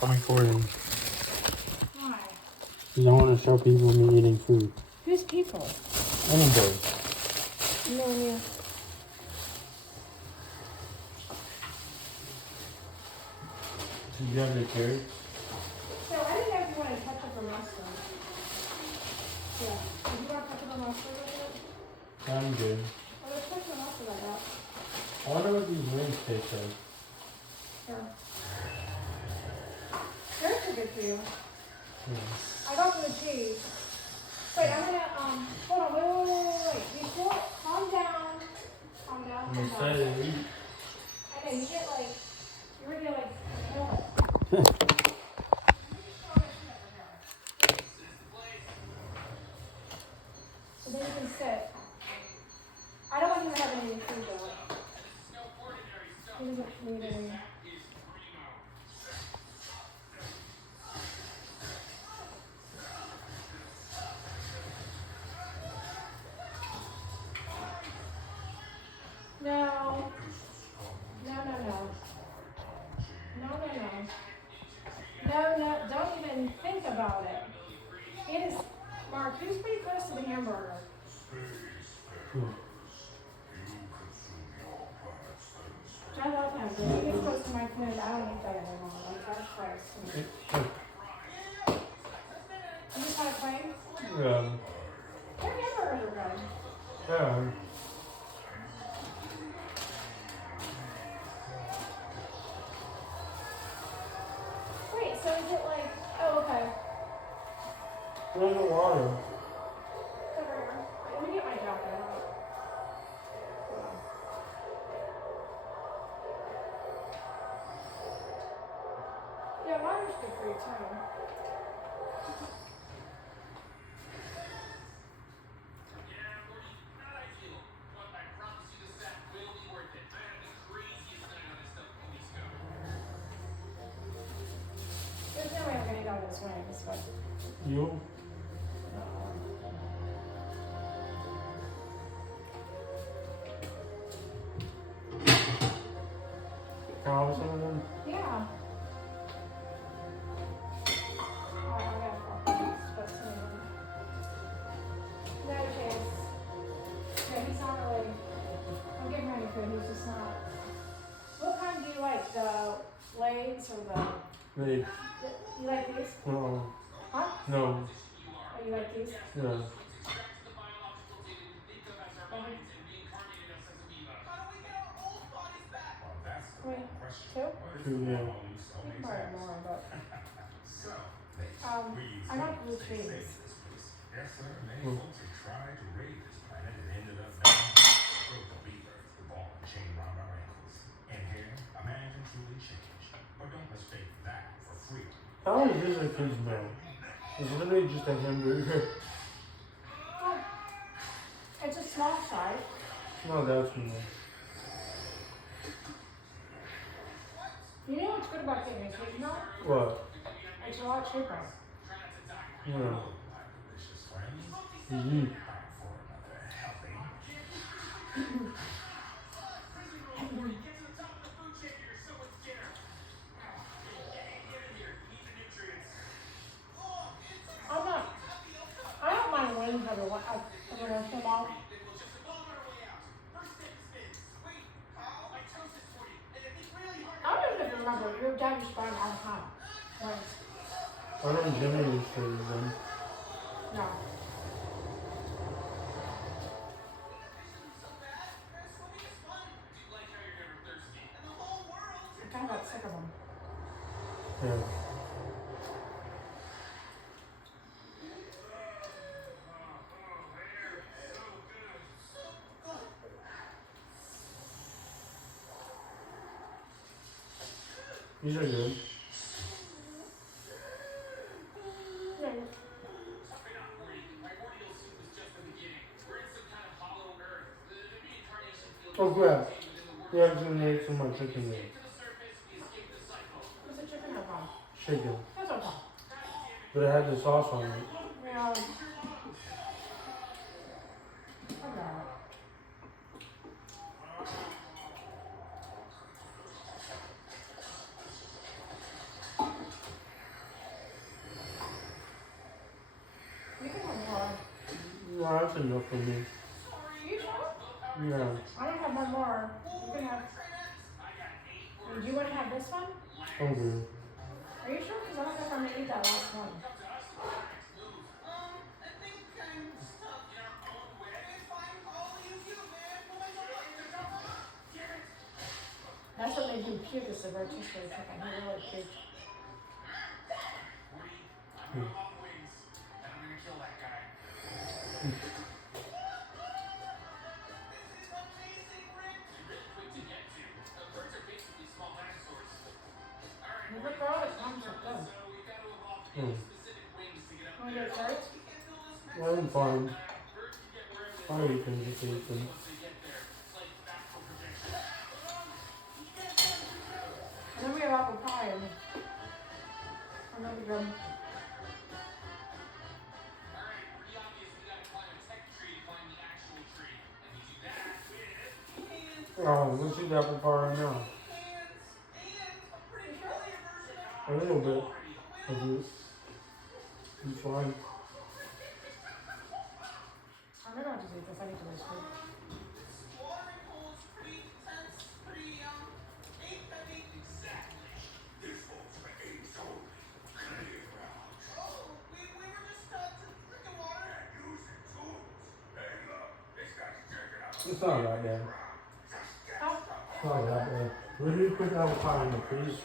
I'm recording. Why? Because I want to show people me eating food. Who's people? Anybody. No, yeah. Do you have your carrot? So I didn't know if you wanted ketchup or mustard. Yeah. Did you want ketchup or mustard with it? I'm good. Oh, there's ketchup and mustard like that. I wonder what these wings taste like. Sure. Carrots are good for you. Yeah. I got some cheese. Wait, I'm gonna, hold on, wait. Before, calm down. Calm down, I'm calm excited down. to eat. I know, you get like, you're ready to like, kill it. So then you can sit. I don't want him to have any food though. He doesn't need any. No. No, no, no. No, no, no. No, no, don't even think about it. It is, Mark, who's pretty close to the hamburger? I love him, but he gets close to my food, I don't eat that anymore. Like, that's gross. You just had a plate? Yeah. Their hamburgers are good. Yeah. Wait, so is it like, oh, okay. Where's the water? It's over here. Let me get my jacket. Hold on. Yeah, water's good for you too. There's no way I'm gonna eat all those wings, but. You? Can I have some of them? Yeah. I got a couple of these, but no chance. Yeah, he's not really. I'll give him any food. He's just not. What kind do you like? The Lay's or the? Wait. You like these? No. Huh? No. Oh, you like these? Yeah. Wait, two? Two, yeah. You can buy more, but. I got blue cheese. Yes, sir. Many folks have tried to raid this planet and ended up dying. Broke the beaver, the ball and chain around our ankles. And here, a man can truly change. But don't mistake that for freedom. How is this a kid's meal? It's literally just a hamburger. Oh, it's a small size. No, that's me. You know what's good about getting a kid meal? What? It's a lot cheaper. Yeah. Delicious friends. Mm-hmm. Time for another helping. I'm not. I don't mind wings every once in a while. I don't even remember. Your dad used to buy them all the time. Wings. I don't generally say them. No. I kind of got sick of them. Yeah. These are good. Yeah. Oh crap. We actually made some more chicken there. What's the chicken have on? Chicken. That's okay. But it had the sauce on it. Yeah. I got it. That's enough for me. You sure? Yeah. I don't have one more. You can have. Do you want to have this one? I'm good. Are you sure? Because I don't know if I'm gonna eat that last one. That's what made me puke is the rotisserie chicken. He really puked. Never throw it. I'm so good. Mm. Want to get carrots? I'm fine. I eat things if I eat them. And then we have apple pie. And another good. Oh, let's eat apple pie right now. A little bit of it. It's fine. I'm gonna have to eat this. I need to waste food. It's not that bad. Oh, It's not that bad. Where do you put apple pie in the freeze?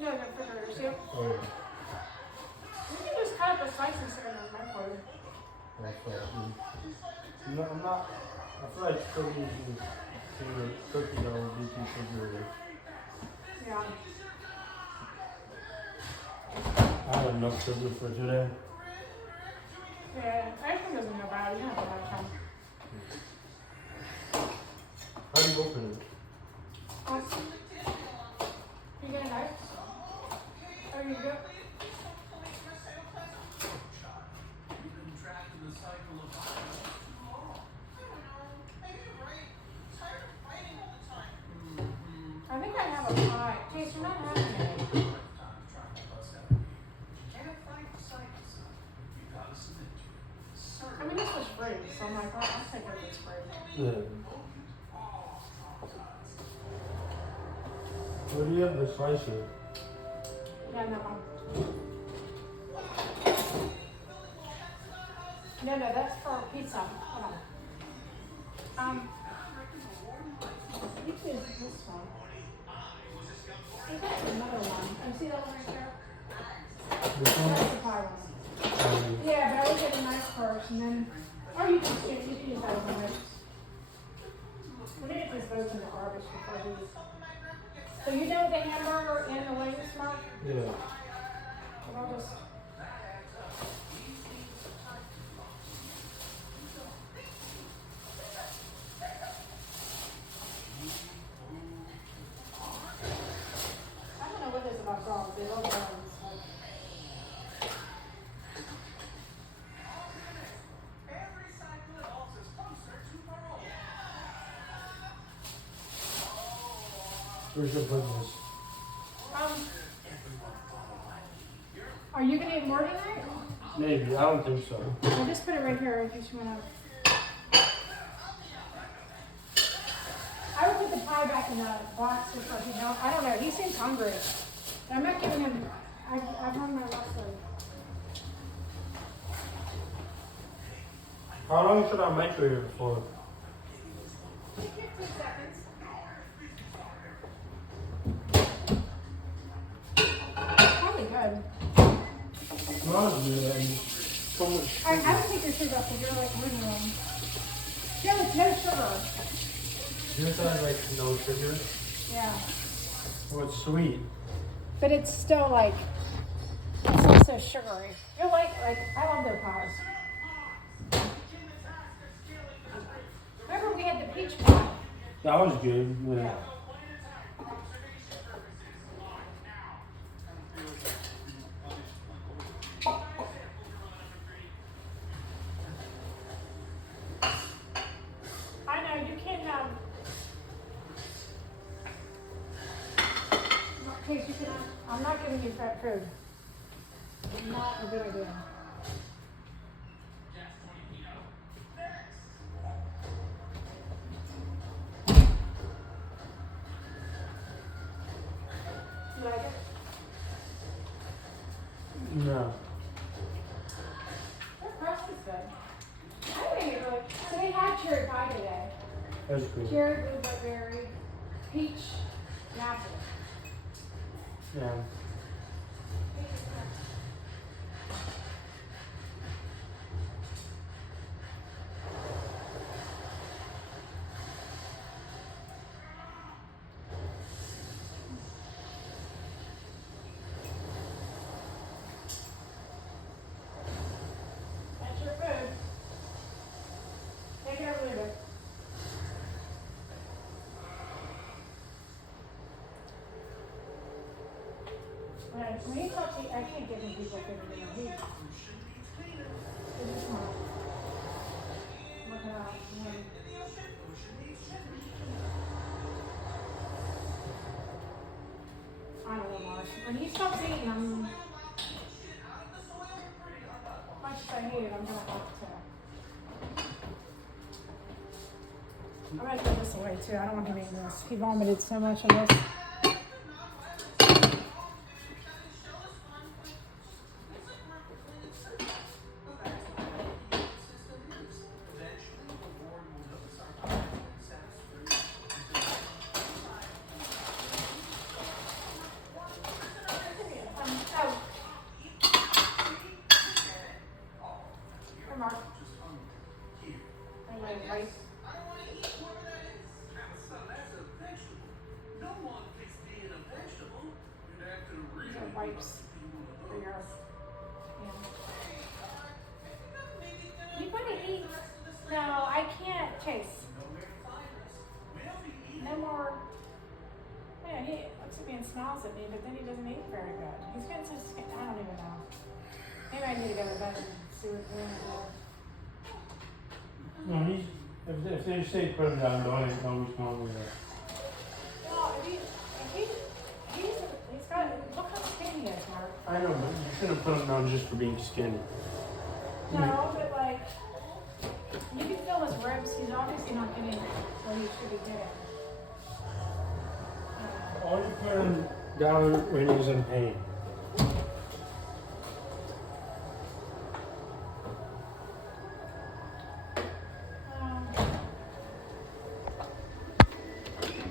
no, the refrigerator. See? Oh, yeah. You can just cut up a slice and stick it in the microwave. That's right. No, I'm not. I feel like cookies and cookies are be refrigerated. Yeah. I have enough sugar for today. Yeah. Ice cream doesn't go bad. You don't have a lot of time. How do you open it? You get a knife? Oh, you good? I think I have a pie. Case, you're not having it. I mean, this was free, so I'm like, oh, I'll take it if it's free. Yeah. Where do you have the slicer? Yeah, no one. No, that's for pizza. Hold on. You can use this one. There's actually another one. You see that one right there? This one? That's the pie one. Yeah, but I would get a knife first, and then, or you can use that as a knife. We're gonna get these both in the garbage before these. So you know the hamburger and the wings, Mark? Yeah. But I'll just. I don't know what it is about dogs. They love dogs. Where's your business? Are you gonna eat more tonight? Maybe. I don't think so. I'll just put it right here in case you wanna. I would put the pie back in the box just so he know. I don't know. He seems hungry. I'm not giving him. I've run my last leg. How long should I microwave it for? 15 seconds. Probably good. Not good. So much I sugar. would take your sugar off because you're like really wrong. Yeah, with no sugar. Yours has like no sugar. Yeah. Well, it's sweet. But it's still like, it's not so sugary. You're like, I love their pies. Remember we had the peach pie? That was good. Yeah. Yeah. I know, you can't have. Case you can. I'm not giving you fat food. Not a good idea. You like it? No. Their crust is good. I think it really. So they had cherry pie today. That's cool. Cherry, blueberry, peach, and apple. Yeah. That's your food. Take it or leave it. Right. When he talks, I can't get him people figured out. He's just smart. Look it out. I don't know, Mark. When he stops eating, I'm. Much as I hate it, I'm gonna have to. I'm gonna throw this away too. I don't want him eating this. He vomited so much of this. Hey, Mark. I like rice. These are wipes for your hands. You wanna eat? No, I can't. Chase. No more. Yeah, he looks at me and smiles at me, but then he doesn't eat very good. He's getting so skinny. I don't even know. Maybe I need to go to bed and see what's going on. No, he's, if they say put him down, no, ain't no wrong with that. Well, he's got, look how skinny he is, Mark. I know, but you shouldn't put him down just for being skinny. No, but like, you can feel his ribs. He's obviously not getting what he should be getting. Always put him down when he's in pain.